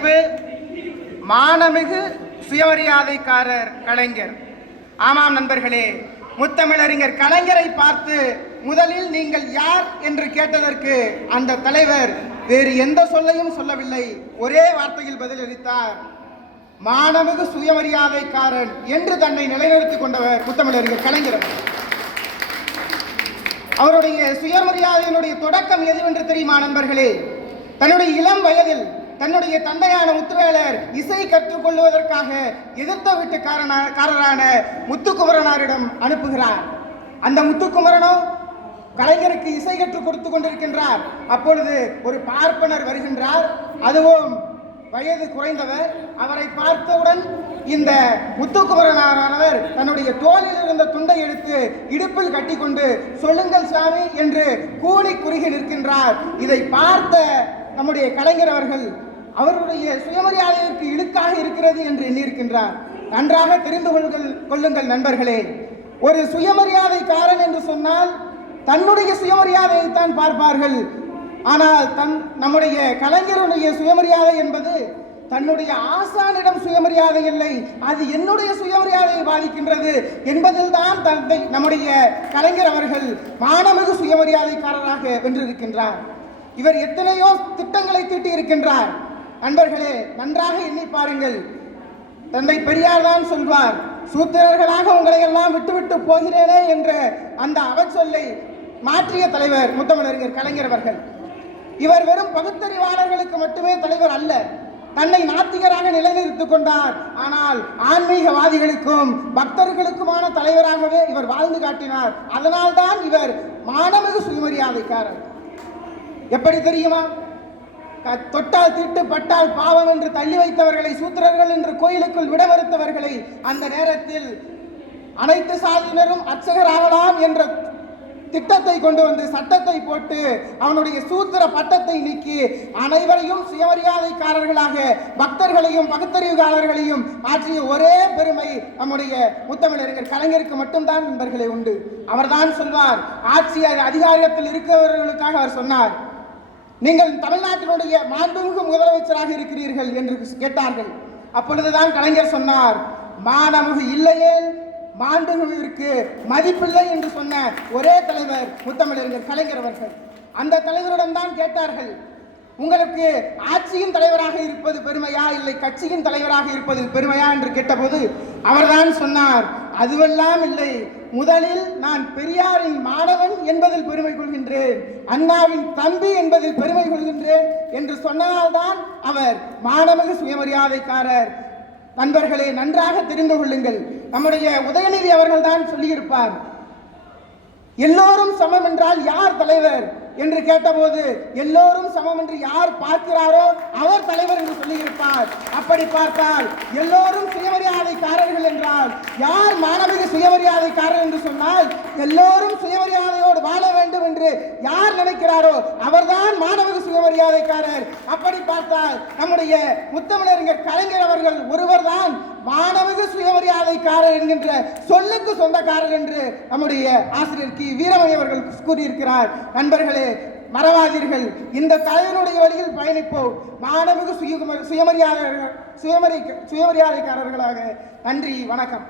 படைப்பு மானமிகு சுயமரியாதைக்காரர் கலைஞர். ஆமாம் நண்பர்களே முத்தமிழறிஞர் கலைஞரை பார்த்து முதலில் நீங்கள் யார் என்று கேட்டதற்கு அந்த தலைவர் வேறு எந்த சொல்லையும் சொல்லவில்லை. ஒரே வார்த்தையில் பதிலளித்தார் மானமிகு சுயமரியாதைக்காரன் என்று தன்னை நிலைநிறுத்திக் கொண்டவர் முத்தமிழறிஞர் கலைஞர் அவருடைய சுயமரியாதையினுடைய தொடக்கம் எதுவென்று தெரியுமா நண்பர்களே? தன்னுடைய இளம் வயதில் தன்னுடைய தந்தையான முத்துவேலர் இசை கற்றுக்கொள்வதற்காக எதிர்த்த வீட்டுக்காரனான முத்துக்குமரனாரிடம் அனுப்புகிறார். அந்த முத்துக்குமரனோ கலைஞருக்கு இசை கற்றுக் கொடுத்து கொண்டிருக்கின்றார். அப்பொழுது ஒரு பார்ப்பனர் வருகின்றார். அதுவும் வயது குறைந்தவர். அவரை பார்த்தவுடன் இந்த முத்துக்குமரனானவர் தன்னுடைய தோளில் இருந்த துண்டை எடுத்து இடுப்பில் கட்டிக்கொண்டு சொல்லுங்கள் சாமி என்று கூலி குறுகி நிற்கின்றார். இதை பார்த்த நம்முடைய கலைஞர் அவர்கள் அவருடைய சுயமரியாதைக்கு இழுக்காக இருக்கிறது என்று எண்ணியிருக்கின்றார். நன்றாக தெரிந்து கொள்கள் கொள்ளுங்கள் நண்பர்களே. ஒரு சுயமரியாதைக்காரன் என்று சொன்னால் தன்னுடைய சுயமரியாதையை தான் பார்ப்பார்கள். ஆனால் தன் நம்முடைய கலைஞருடைய சுயமரியாதை என்பது தன்னுடைய ஆசானிடம் சுயமரியாதை இல்லை அது என்னுடைய சுயமரியாதையை பாதிக்கின்றது என்பதில் தான் தந்தை நம்முடைய கலைஞர் அவர்கள் மாணமிகு சுயமரியாதைக்காரராக வென்றிருக்கின்றார். இவர் எத்தனையோ திட்டங்களை தீட்டி இருக்கின்றார். நண்பர்களே நன்றாக எண்ணி பாருங்கள். தந்தை பெரியார் தான் சொல்வார் சூத்திரர்களாக உங்களை எல்லாம் விட்டுவிட்டு போகிறேனே என்ற அந்த அவச்சொல்லை மாற்றிய தலைவர் முத்தமிழறிஞர் கலைஞர் அவர்கள். இவர் வெறும் பகுத்தறிவாளர்களுக்கு மட்டுமே தலைவர் அல்ல தன்னை நாத்திகராக நிலைநிறுத்திக் கொண்டார். ஆனால் ஆன்மீகவாதிகளுக்கும் பக்தர்களுக்குமான தலைவராகவே இவர் வாழ்ந்து காட்டினார். அதனால்தான் இவர் மானமிகு சுயமரியாதைக்காரர். எப்படி தெரியுமா? தொட்டால் திட்டு பட்டால் பாவம் என்று தள்ளி வைத்தவர்களை சூத்திரர்கள் என்று கோயிலுக்குள் விட மறுத்தவர்களை அந்த நேரத்தில் அனைத்து சாதியினரும் அர்ச்சகராகலாம் என்ற திட்டத்தை கொண்டு வந்து சட்டத்தை போட்டு அவனுடைய சூத்திர பட்டத்தை நீக்கி அனைவரையும் சுயமரியாதைக்காரர்களாக பக்தர்களையும் பகுத்தறிவுகாரர்களையும் மாற்றிய ஒரே பெருமை நம்முடைய முத்தமிழறிஞர் கலைஞருக்கு மட்டும்தான் நண்பர்களே உண்டு. அவர்தான் சொல்வார் ஆட்சி அதிகாரத்தில் இருக்கிறவர்களுக்காக அவர் சொன்னார் நீங்கள் தமிழ்நாட்டினுடைய மாண்புமிகு முதலமைச்சராக இருக்கிறீர்கள் என்று கேட்டார்கள். அப்பொழுதுதான் கலைஞர் சொன்னார் மானமிகு இல்லையே மாண்புமிகுவிற்கு மதிப்பில்லை என்று சொன்ன ஒரே தலைவர் முத்தமிழறிஞர் கலைஞர் அவர்கள். அந்த தலைவரிடம் தான் கேட்டார்கள் உங்களுக்கு ஆட்சியின் தலைவராக இருப்பது பெருமையா? இல்லை கட்சியின் தலைவராக இருப்பது பெருமையா? என்று கேட்டபோது அவர்தான் சொன்னார் அதுவெல்லாம் இல்லை முதலில் நான் பெரியாரின் மாணவன் என்பதில் பெருமை கொள்கின்றேன். அண்ணாவின் தம்பி என்பதில் பெருமை கொள்கின்றேன் என்று சொன்னதால்தான் அவர் மாணவக சுயமரியாதைக்காரர். நண்பர்களே நன்றாக தெரிந்து கொள்ளுங்கள். நம்முடைய உதயநிதி அவர்கள் தான் சொல்லியிருப்பார். எல்லோரும் சமம் என்றால் யார் தலைவர் என்று கேட்டபோது எல்லோரும் சமம் என்று யார் பார்க்கிறாரோ அவர் தலைவர் என்று சொல்லியிருப்பார். அப்படி பார்த்தால் எல்லோரும் சுயமரியாதைக்காரர்கள் என்றால் யார் மாணவிக சுயமரியாதைக்காரர் என்று சொன்னால் எல்லோரும் சுயமரியாதையோடு வாழ வேண்டும் என்று யார் நினைக்கிறாரோ அவர்தான் மாணவிக சுயமரியாதைக்காரர். அப்படி பார்த்தால் நம்முடைய முத்தமிழறிஞர் கலைஞர் அவர்கள் ஒருவர்தான் மாணவிக சுயமரியாதைக்காரர் என்கின்ற சொல்லுக்கு சொந்தக்காரர் என்று நம்முடைய ஆசிரியர் கி. வீரமணி அவர்கள் கூறியிருக்கிறார். நண்பர்களே மறவாதீர்கள். இந்த தலைவனுடைய வழியில் பயணிப்போம். மாணவிக சுயகும சுயமரியாதை சுயமரி சுயமரியாதைக்காரர்களாக. நன்றி வணக்கம்.